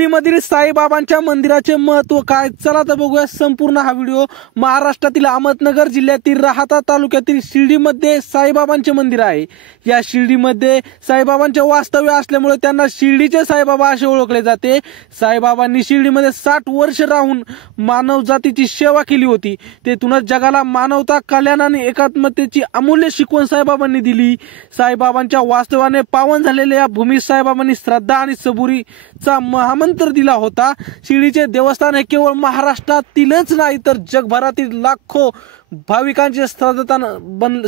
शिर्डीमधील साईबाबांच्या मंदिराचे महत्त्व काय, चला तर बघूया संपूर्ण हा व्हिडिओ। महाराष्ट्रातील अहमदनगर जिल्ह्यातील राहाता तालुक्यातील शिर्डीमध्ये साईबाबांचे मंदिर आहे। या शिर्डीमध्ये साईबाबांचे वास्तव्य असल्यामुळे त्यांना शिर्डीचे साईबाबा असे ओळखले जाते। साईबाबांनी शिर्डीमध्ये 60 वर्ष राहून मानव जातीची सेवा केली होती। तेथूनच जगाला मानवता, कल्याण आणि एकात्मतेची अमूल्य शिकवण साईबाबांनी दिली। साईबाबांच्या वास्तव्याने पावन झालेल्या या भूमीत साईबाबांनी श्रद्धा आणि सबुरीचा महामंत्र दिला होता। शिर्डीचे देवस्थान हे केवळ महाराष्ट्रातीलच नाही तर जगभरातील लाखो भाविकांचे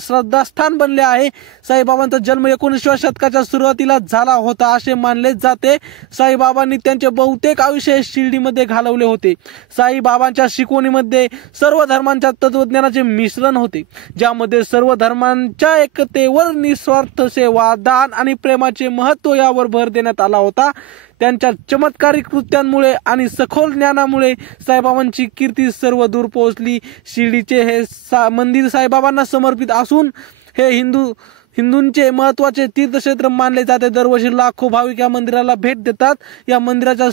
श्रद्धास्थान बनले आहे। साईबाबांचा जन्म 19व्या शतकाच्या सुरुवातीला झाला होता असे मानले जाते। साईबाबांनी त्यांचे बहुतेक आयुष्य शिर्डीमध्ये घालवले होते। साईबाबांच्या शिकवणीमध्ये सर्व धर्मांच्या तत्वज्ञानाचे मिश्रण होते, ज्यामध्ये सर्व धर्मांच्या एकतेवर, निस्वार्थ सेवा, दान आणि प्रेमाचे महत्त्व यावर भर देण्यात आला होता। त्यांच्या चमत्कारिक कृत्यांमुळे आणि सखोल ज्ञानामुळे साईबाबांची कीर्ती सर्व दूर पोहोचली। शिर्डीचे हे मंदिर साईबाबांना समर्पित असून हे हिंदूंचे महत्त्वाचे तीर्थक्षेत्र मानले जाते। दरवर्षी लाखो भाविक या मंदिराला भेट देतात। या मंदिराचा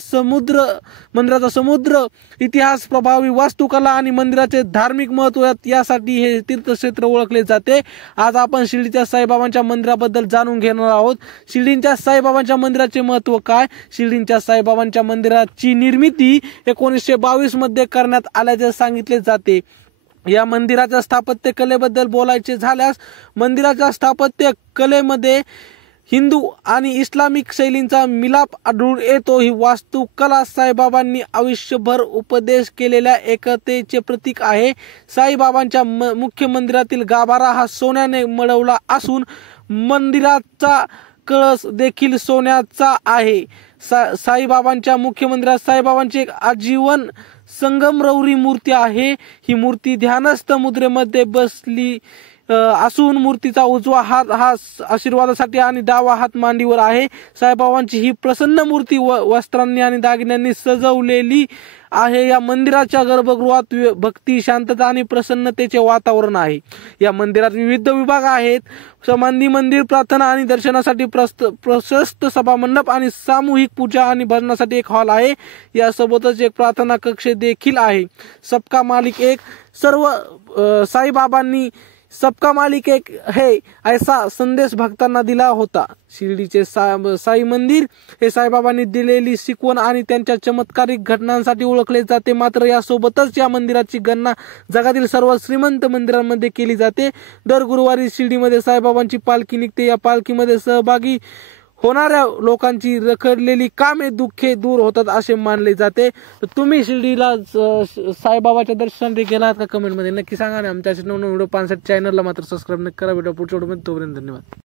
समुद्र इतिहास, प्रभावी वास्तुकला आणि मंदिराचे धार्मिक महत्त्व यासाठी हे तीर्थक्षेत्र ओळखले जाते। आज आपण शिर्डीच्या साईबाबांच्या मंदिराबद्दल जाणून घेणार आहोत। शिर्डीच्या साईबाबांच्या मंदिराचे महत्त्व काय? शिर्डीच्या साईबाबांच्या मंदिराची निर्मिती 1922 मध्ये करण्यात आल्याचे सांगितले जाते। या मंदिराच्या स्थापत्य कलेबद्दल बोलायचे झाल्यास, मंदिराच्या स्थापत्य कलेमध्ये हिंदू आणि इस्लामिक शैलींचा मिलाप आढळून येतो। ही वास्तुकला साईबाबांनी आयुष्यभर उपदेश केलेल्या एकतेचे प्रतीक आहे। साईबाबांच्या मुख्य मंदिरातील गाभारा हा सोन्याने मढवला असून मंदिराचा कळस देखील सोन्याचा आहे। साईबाबांच्या मुख्य मंदिरात साईबाबांची एक आजीवन संगमरवरी मूर्ती आहे। ही मूर्ती ध्यानस्थ मुद्रेमध्ये बसली असून मूर्तीचा उजवा हात हा आशीर्वादासाठी आणि डावा हात मांडीवर आहे। साईबाबांची ही प्रसन्न मूर्ती वस्त्रांनी आणि दागिन्यांनी सजवलेली आहे। या मंदिराच्या गर्भगृहात भक्ती, शांतता आणि प्रसन्नतेचे वातावरण आहे। या मंदिरात विविध विभाग आहेत। समाधी मंदिर, प्रार्थना आणि दर्शनासाठी प्रशस्त सभा मंडप आणि सामूहिक पूजा आणि भजनासाठी एक हॉल आहे। यासोबतच एक प्रार्थना कक्ष देखील आहे। सबका मालिक एक, सर्व साईबाबांनी सबका मालिक एक है ऐसा संदेश भक्तांना दिला होता। शिर्डीचे साई मंदिर हे साईबाबांनी दिलेली शिकवण आणि त्यांच्या चमत्कारिक घटनांसाठी ओळखले जाते। मात्र यासोबतच या मंदिराची गणना जगातील सर्वात श्रीमंत मंदिरांमध्ये केली जाते। दर गुरुवारी शिर्डीमध्ये साईबाबांची पालखी निघते। या पालखीमध्ये सहभागी होणाऱ्या लोकांची रखडलेली कामे, दुःखे दूर होतात असे मानले जाते। तुम्ही शिर्डीला साईबाबाच्या दर्शनासाठी गेलात का? कमेंटमध्ये नक्की सांगा आणि आमच्या नवीन व्हिडिओ पाहण्यासाठी चॅनलला मात्र सबस्क्राईब नक्की करा। व्हिडिओ पुढच्या व्हिडिओमध्ये, तोपर्यंत धन्यवाद।